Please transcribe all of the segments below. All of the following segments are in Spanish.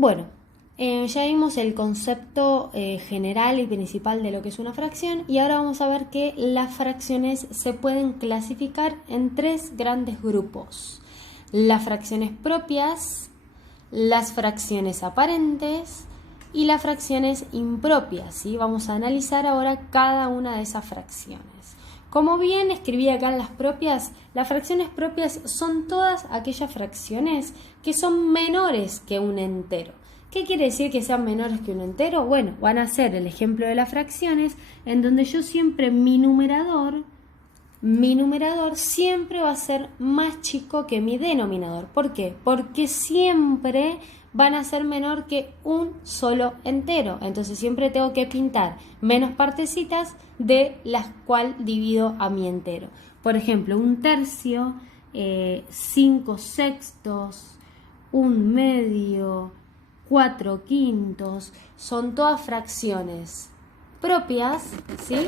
Bueno, ya vimos el concepto general y principal de lo que es una fracción y ahora vamos a ver que las fracciones se pueden clasificar en tres grandes grupos. Las fracciones propias, las fracciones aparentes y las fracciones impropias, ¿sí? Vamos a analizar ahora cada una de esas fracciones. Como bien escribí acá en las fracciones propias son todas aquellas fracciones que son menores que un entero. ¿Qué quiere decir que sean menores que un entero? Bueno, van a ser el ejemplo de las fracciones en donde yo siempre mi numerador siempre va a ser más chico que mi denominador. ¿Por qué? Porque siempre van a ser menor que un solo entero. Entonces siempre tengo que pintar menos partecitas de las cuales divido a mi entero. Por ejemplo, un tercio, 5 sextos, un medio, 4 quintos, son todas fracciones propias, ¿sí?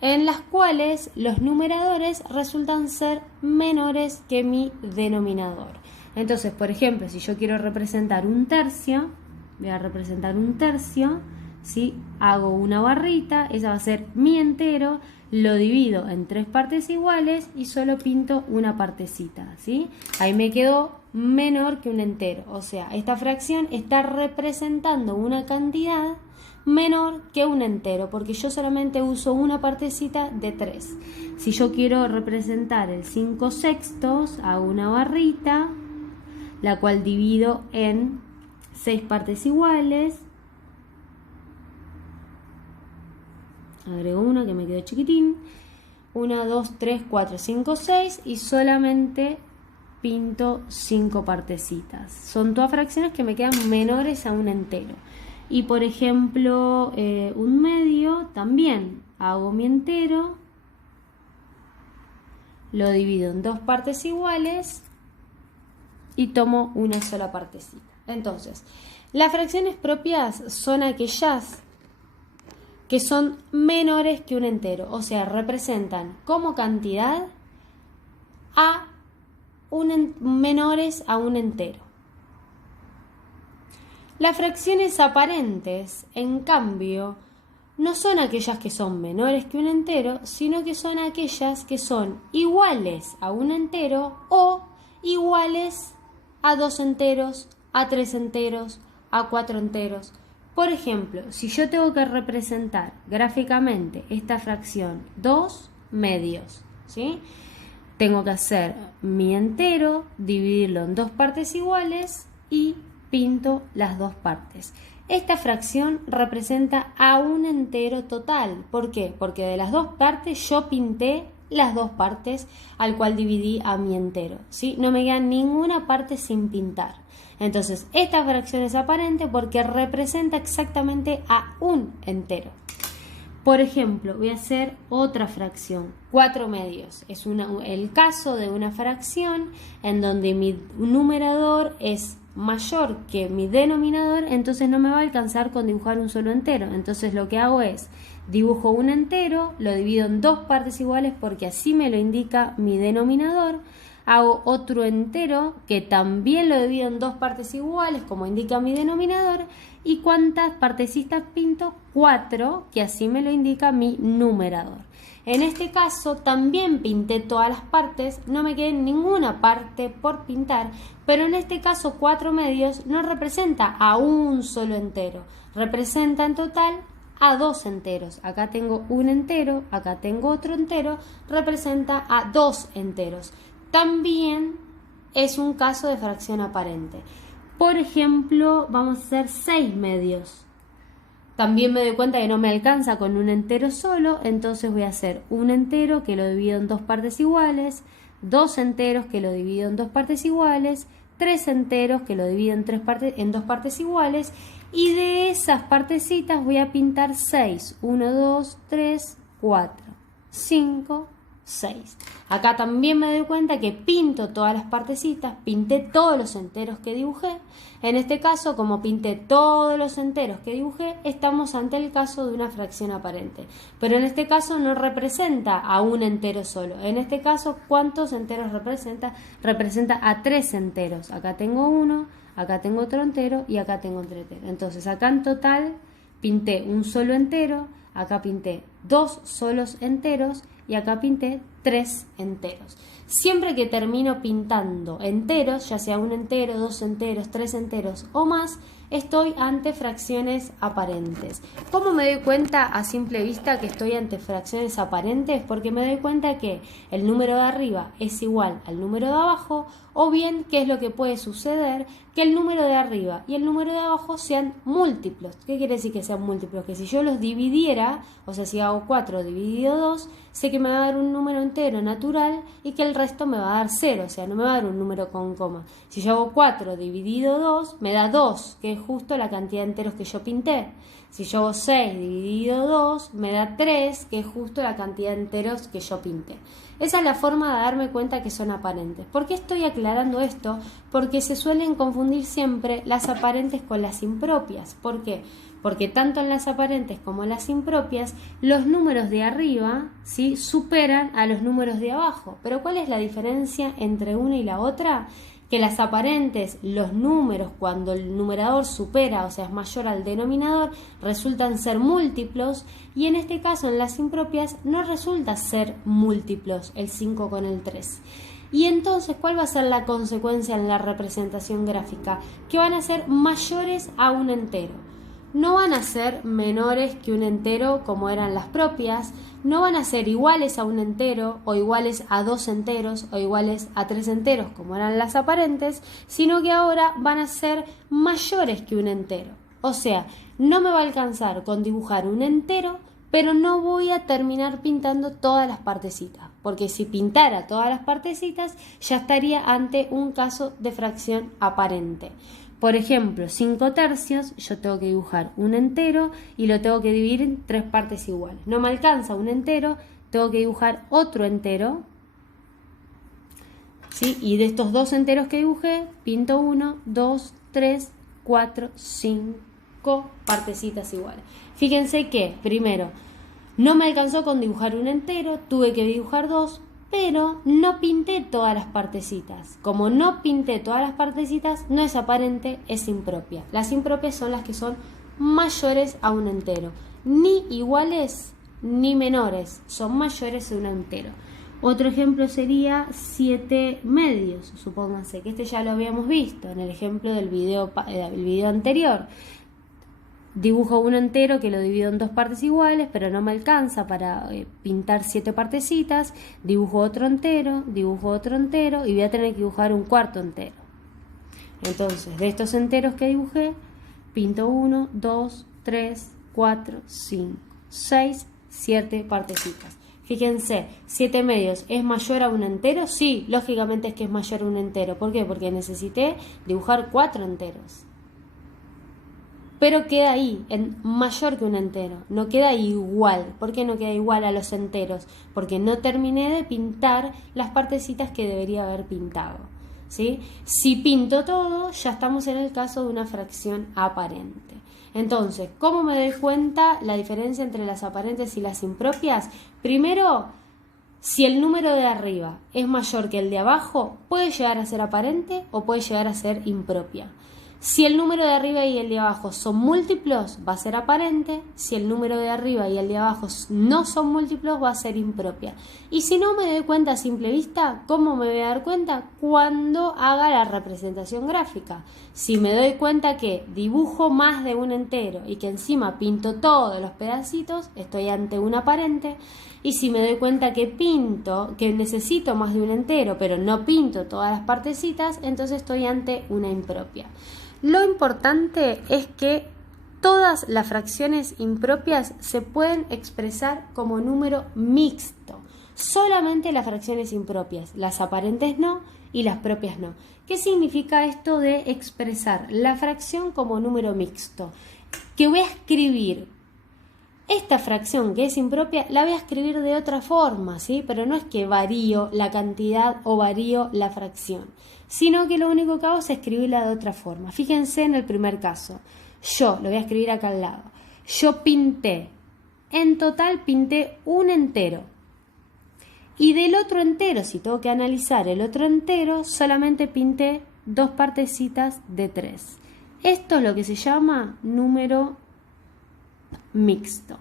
En las cuales los numeradores resultan ser menores que mi denominador. Entonces, por ejemplo, si yo quiero representar un tercio, voy a representar un tercio, ¿sí? Hago una barrita, esa va a ser mi entero, lo divido en 3 partes iguales y solo pinto una partecita, ¿sí? Ahí me quedó menor que un entero, o sea, esta fracción está representando una cantidad menor que un entero, porque yo solamente uso una partecita de 3. Si yo quiero representar el 5 sextos, hago una barrita, la cual divido en 6 partes iguales. Agrego una que me quedó chiquitín. 1, 2, 3, 4, 5, 6 y solamente pinto 5 partecitas. Son todas fracciones que me quedan menores a un entero. Y por ejemplo, un medio también hago mi entero, lo divido en 2 partes iguales y tomo una sola partecita. Entonces, las fracciones propias son aquellas que son menores que un entero, o sea, representan como cantidad a menores a un entero. Las fracciones aparentes, en cambio, no son aquellas que son menores que un entero, sino que son aquellas que son iguales a un entero o iguales a 2 enteros, a 3 enteros, a 4 enteros. Por ejemplo, si yo tengo que representar gráficamente esta fracción 2 medios, ¿sí? Tengo que hacer mi entero, dividirlo en 2 partes iguales y pinto las 2 partes. Esta fracción representa a un entero total. ¿Por qué? Porque de las 2 partes yo pinté las 2 partes al cual dividí a mi entero, ¿sí? No me queda ninguna parte sin pintar. Entonces, esta fracción es aparente porque representa exactamente a un entero. Por ejemplo, voy a hacer otra fracción, 4 medios. Es el caso de una fracción en donde mi numerador es mayor que mi denominador, entonces no me va a alcanzar con dibujar un solo entero. Entonces lo que hago es dibujo un entero, lo divido en 2 partes iguales porque así me lo indica mi denominador. Hago otro entero que también lo divido en 2 partes iguales como indica mi denominador. ¿Y cuántas partecitas pinto? 4, que así me lo indica mi numerador. En este caso también pinté todas las partes, no me quedé ninguna parte por pintar, pero en este caso 4 medios no representa a un solo entero, representa en total a 2 enteros. Acá tengo un entero, acá tengo otro entero, representa a 2 enteros. También es un caso de fracción aparente. Por ejemplo, vamos a hacer 6 medios. También me doy cuenta que no me alcanza con un entero solo, entonces voy a hacer un entero que lo divido en 2 partes iguales, 2 enteros que lo divido en 2 partes iguales, 3 enteros que lo divido en 2 partes iguales, y de esas partecitas voy a pintar 6. 1, 2, 3, 4, 5, 6. Acá también me doy cuenta que pinto todas las partecitas, pinté todos los enteros que dibujé. En este caso, como pinté todos los enteros que dibujé, estamos ante el caso de una fracción aparente. Pero en este caso no representa a un entero solo. En este caso, ¿cuántos enteros representa? Representa a 3 enteros. Acá tengo 1, acá tengo otro entero y acá tengo otro entero. Entonces acá en total pinté un solo entero, acá pinté 2 solos enteros y acá pinté 3 enteros. Siempre que termino pintando enteros, ya sea un entero, 2 enteros, 3 enteros o más, estoy ante fracciones aparentes. ¿Cómo me doy cuenta a simple vista que estoy ante fracciones aparentes? Porque me doy cuenta que el número de arriba es igual al número de abajo, o bien, ¿qué es lo que puede suceder? Que el número de arriba y el número de abajo sean múltiplos. ¿Qué quiere decir que sean múltiplos? Que si yo los dividiera, o sea, si hago 4 dividido 2, sé que me va a dar un número entero natural y que el resto me va a dar 0, o sea, no me va a dar un número con coma. Si yo hago 4 dividido 2, me da 2, que es justo la cantidad de enteros que yo pinté. Si yo hago 6 dividido 2, me da 3, que es justo la cantidad de enteros que yo pinté. Esa es la forma de darme cuenta que son aparentes. ¿Por qué estoy aclarando esto? Porque se suelen confundir siempre las aparentes con las impropias. ¿Por qué? Porque tanto en las aparentes como en las impropias, los números de arriba, ¿sí?, superan a los números de abajo. Pero ¿cuál es la diferencia entre una y la otra? Que las aparentes, los números, cuando el numerador supera, o sea, es mayor al denominador, resultan ser múltiplos, y en este caso, en las impropias, no resulta ser múltiplos el 5 con el 3. Y entonces, ¿cuál va a ser la consecuencia en la representación gráfica? Que van a ser mayores a un entero. No van a ser menores que un entero como eran las propias, no van a ser iguales a un entero o iguales a 2 enteros o iguales a 3 enteros como eran las aparentes, sino que ahora van a ser mayores que un entero. O sea, no me va a alcanzar con dibujar un entero, pero no voy a terminar pintando todas las partecitas, porque si pintara todas las partecitas ya estaría ante un caso de fracción aparente. Por ejemplo, 5 tercios, yo tengo que dibujar un entero y lo tengo que dividir en 3 partes iguales. No me alcanza un entero, tengo que dibujar otro entero, ¿sí? Y de estos 2 enteros que dibujé, pinto 1, 2, 3, 4, 5 partecitas iguales. Fíjense que, primero, no me alcanzó con dibujar un entero, tuve que dibujar 2, pero no pinté todas las partecitas. Como no pinté todas las partecitas, no es aparente, es impropia. Las impropias son las que son mayores a un entero. Ni iguales ni menores, son mayores a un entero. Otro ejemplo sería 7 medios, supónganse que este ya lo habíamos visto en el ejemplo del video anterior. Dibujo un entero que lo divido en 2 partes iguales, pero no me alcanza para pintar 7 partecitas. Dibujo otro entero y voy a tener que dibujar un cuarto entero. Entonces, de estos enteros que dibujé, pinto 1, 2, 3, 4, 5, 6, 7 partecitas. Fíjense, 7 medios, ¿es mayor a un entero? Sí, lógicamente es que es mayor a un entero. ¿Por qué? Porque necesité dibujar 4 enteros. Pero queda ahí, en mayor que un entero, no queda igual. ¿Por qué no queda igual a los enteros? Porque no terminé de pintar las partecitas que debería haber pintado, ¿sí? Si pinto todo, ya estamos en el caso de una fracción aparente. Entonces, ¿cómo me doy cuenta la diferencia entre las aparentes y las impropias? Primero, si el número de arriba es mayor que el de abajo, puede llegar a ser aparente o puede llegar a ser impropia. Si el número de arriba y el de abajo son múltiplos, va a ser aparente. Si el número de arriba y el de abajo no son múltiplos, va a ser impropia. Y si no me doy cuenta a simple vista, ¿cómo me voy a dar cuenta? Cuando haga la representación gráfica. Si me doy cuenta que dibujo más de un entero y que encima pinto todos los pedacitos, estoy ante un aparente. Y si me doy cuenta que que necesito más de un entero, pero no pinto todas las partecitas, entonces estoy ante una impropia. Lo importante es que todas las fracciones impropias se pueden expresar como número mixto. Solamente las fracciones impropias, las aparentes no y las propias no. ¿Qué significa esto de expresar la fracción como número mixto? Que voy a escribir esta fracción que es impropia, la voy a escribir de otra forma, ¿sí? Pero no es que varío la cantidad o varío la fracción, sino que lo único que hago es escribirla de otra forma. Fíjense en el primer caso. Yo, lo voy a escribir acá al lado. Yo pinté, en total pinté un entero. Y del otro entero, si tengo que analizar el otro entero, solamente pinté 2 partecitas de 3. Esto es lo que se llama número mixto.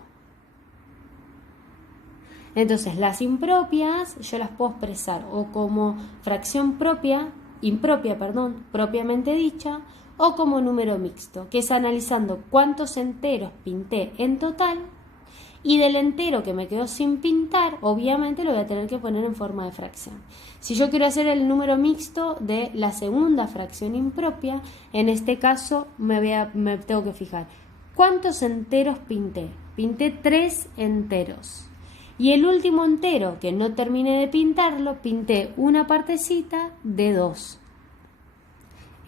Entonces, las impropias yo las puedo expresar o como fracción impropia, propiamente dicha, o como número mixto, que es analizando cuántos enteros pinté en total, y del entero que me quedó sin pintar, obviamente lo voy a tener que poner en forma de fracción. Si yo quiero hacer el número mixto de la segunda fracción impropia, en este caso me tengo que fijar cuántos enteros pinté. Pinté 3 enteros. Y el último entero que no terminé de pintarlo, pinté una partecita de 2.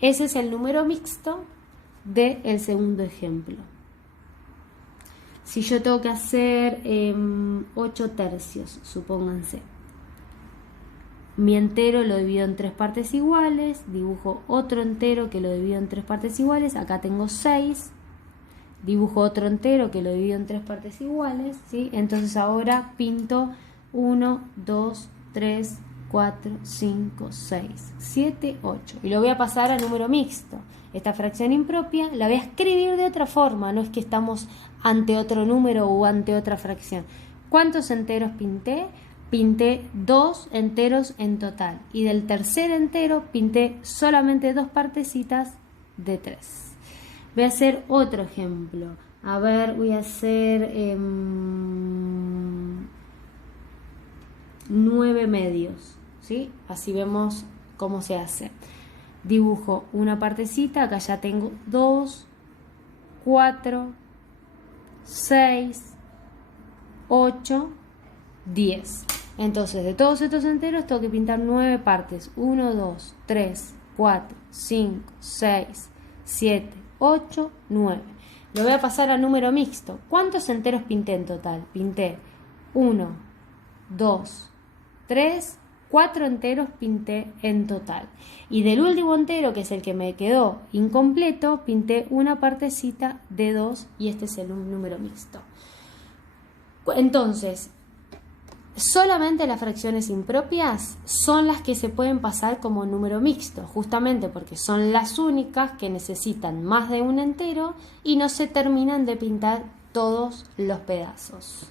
Ese es el número mixto del segundo ejemplo. Si yo tengo que hacer 8 tercios, supónganse. Mi entero lo divido en 3 partes iguales, dibujo otro entero que lo divido en 3 partes iguales, acá tengo 6. Dibujo otro entero que lo divido en 3 partes iguales, ¿sí? Entonces ahora pinto 1, 2, 3, 4, 5, 6, 7, 8. Y lo voy a pasar a número mixto. Esta fracción impropia la voy a escribir de otra forma, no es que estamos ante otro número o ante otra fracción. ¿Cuántos enteros pinté? Pinté 2 enteros en total. Y del tercer entero pinté solamente 2 partecitas de 3. Voy a hacer otro ejemplo. A ver, voy a hacer 9 medios, ¿sí? Así vemos cómo se hace. Dibujo una partecita, acá ya tengo 2, 4, 6, 8, 10. Entonces, de todos estos enteros tengo que pintar 9 partes. 1, 2, 3, 4, 5, 6, 7, 8, 9. Lo voy a pasar a número mixto. ¿Cuántos enteros pinté en total? Pinté 1, 2, 3, 4 enteros pinté en total. Y del último entero, que es el que me quedó incompleto, pinté una partecita de 2 y este es el número mixto. Entonces, solamente las fracciones impropias son las que se pueden pasar como número mixto, justamente porque son las únicas que necesitan más de un entero y no se terminan de pintar todos los pedazos.